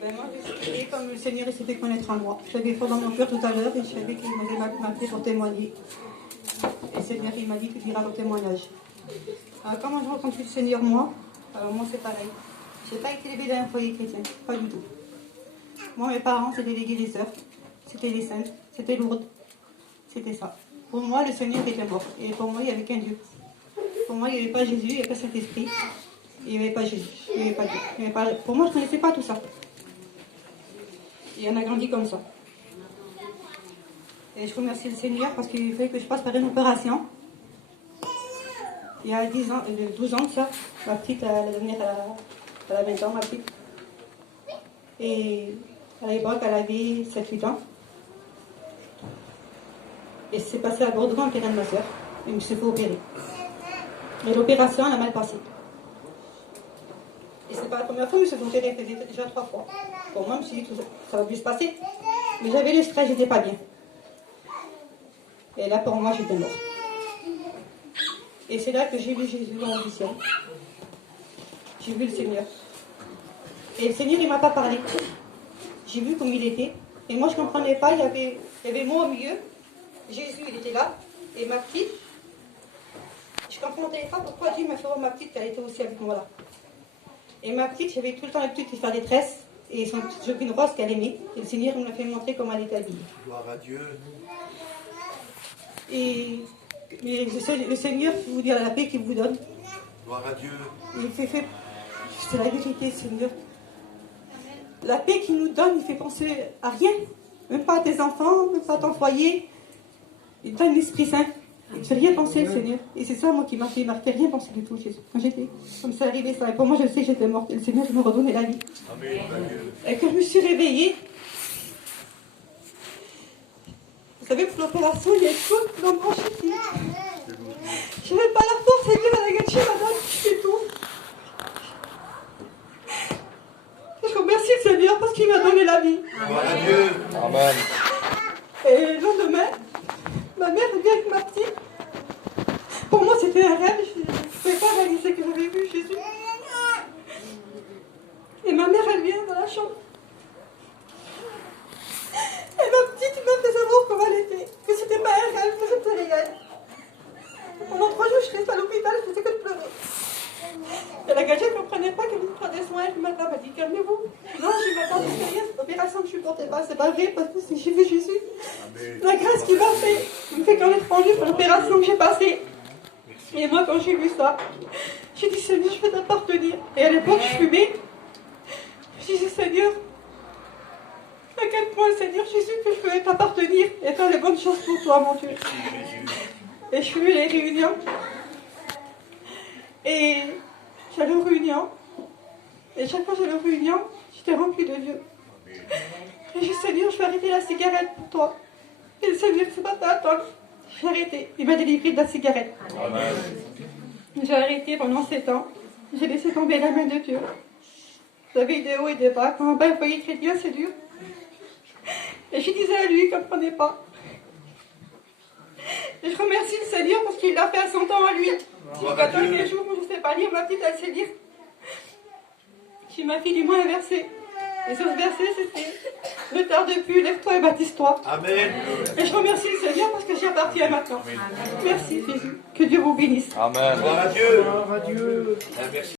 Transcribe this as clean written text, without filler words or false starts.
Ben moi, j'ai prié comme le Seigneur s'est fait connaître en moi. J'avais foi dans mon cœur tout à l'heure et je savais qu'il m'avait m'appeler pour témoigner. Et le Seigneur, il m'a dit, tu diras ton témoignage. Alors, comment j'ai rencontré le Seigneur, moi? Alors, moi, c'est pareil. Je n'ai pas été élevée dans un foyer chrétien, pas du tout. Moi, mes parents, c'était les guérisseurs, c'était les saintes, c'était Lourdes, c'était ça. Pour moi, le Seigneur était mort. Et pour moi, il n'y avait qu'un Dieu. Pour moi, il n'y avait pas Jésus, il n'y avait pas Saint-Esprit. Il n'y avait pas Jésus, il n'y avait pas Dieu. Il y avait pas... Pour moi, je ne connaissais pas tout ça. Et on a grandi comme ça. Et je remercie le Seigneur parce qu'il fallait que je passe par une opération. Il y a 10 ans, 12 ans de ça, ma petite, elle va devenir elle a 20 ans, ma petite. Et à l'époque, elle avait 7-8 ans. Et c'est passé à Bordeaux, en terrain de ma soeur. Et je me suis fait opérer. Et l'opération, elle a mal passé. Et c'est pas la première fois que je me suis fait opérer, c'était déjà 3 fois. Pour moi, je me suis dit, ça va bien se passer. Mais j'avais le stress, j'étais pas bien. Et là, pour moi, j'étais morte. Et c'est là que j'ai vu Jésus en vision. J'ai vu le Seigneur. Et le Seigneur, il ne m'a pas parlé. J'ai vu comme il était. Et moi, je ne comprenais pas. Il y avait moi au milieu. Jésus, il était là. Et ma petite. Je ne comprenais pas pourquoi Dieu m'a fait voir ma petite qu'elle était aussi avec moi là. Et ma petite, j'avais tout le temps la petite qui fait des tresses. Et son petite jogging rose qu'elle aimait. Et le Seigneur me l'a fait montrer comment elle était habillée. Gloire à Dieu. Et mais le Seigneur, qui vous dit la paix qu'il vous donne. Gloire à Dieu. Il fait c'est la vérité, Seigneur. La paix qu'il nous donne, il fait penser à rien. Même pas à tes enfants, même pas à ton foyer. Il donne l'Esprit Saint. Il ne fait rien penser, le Seigneur. Et c'est ça, moi, qui m'a fait rien penser du tout, Jésus. Quand j'étais, comme c'est arrivé ça. Et pour moi, je sais que j'étais morte. Et le Seigneur, il me redonnait la vie. Amen. Et quand je me suis réveillée, vous savez, pour l'opération, il y a une chose qui m'a branché. Je n'avais pas la force, et Dieu m'a gâché, madame, je fais tout. Je remercie le Seigneur parce qu'il m'a donné la vie. Gloire à Dieu. Amen. Et le lendemain, ma mère vient avec ma petite. Pour moi, c'était un rêve. Je ne pouvais pas réaliser que j'avais vu Jésus. Et ma mère, elle vient dans la chambre. Et ma petite m'a fait savoir comment elle était. Que c'était pas un rêve, que c'était réel. Pendant 3 jours, je restais à l'hôpital, je faisais que de pleurer. Et la gagette ne comprenait pas qu'elle me prenait soin. Le matin, elle m'a dit, calmez-vous. Non, je ne m'attendais à rien. Cette opération que je ne supportais pas, c'est pas vrai, parce que si j'ai vu Jésus, la grâce qu'il m'a fait, il me fait qu'en étranger pour l'opération que j'ai passée. Et moi, quand j'ai vu ça, j'ai dit, Seigneur, je vais t'appartenir. Et à l'époque, je fumais. Je disais, Seigneur, à quel point, Seigneur Jésus, que je peux t'appartenir et faire les bonnes choses pour toi, mon Dieu. Et je fumais les réunions. Et j'allais aux réunions. Et chaque fois que j'allais aux réunions, j'étais remplie de Dieu. Et j'ai dit, Seigneur, je vais arrêter la cigarette pour toi. Et le Seigneur, c'est pas ça, attends. J'ai arrêté. Il m'a délivré de la cigarette. Amen. J'ai arrêté pendant 7 ans. J'ai laissé tomber la main de Dieu. Vous savez, des hauts et des bas. Quand on va au foyer chrétien, c'est dur. Et je disais à lui, il ne comprenait pas. Et je remercie le Seigneur parce qu'il l'a fait à son temps à lui. Si je attends les jours où je ne sais pas lire, ma petite, elle sait lire. J'ai ma fille du moins un verset. Et sur ce verset, c'était ne tarde plus, lève-toi et baptise-toi. Amen. Et je remercie le Seigneur parce que j'y appartiens maintenant. Merci Jésus. Que Dieu vous bénisse. Amen. Gloire à Dieu. Gloire à Dieu. Merci.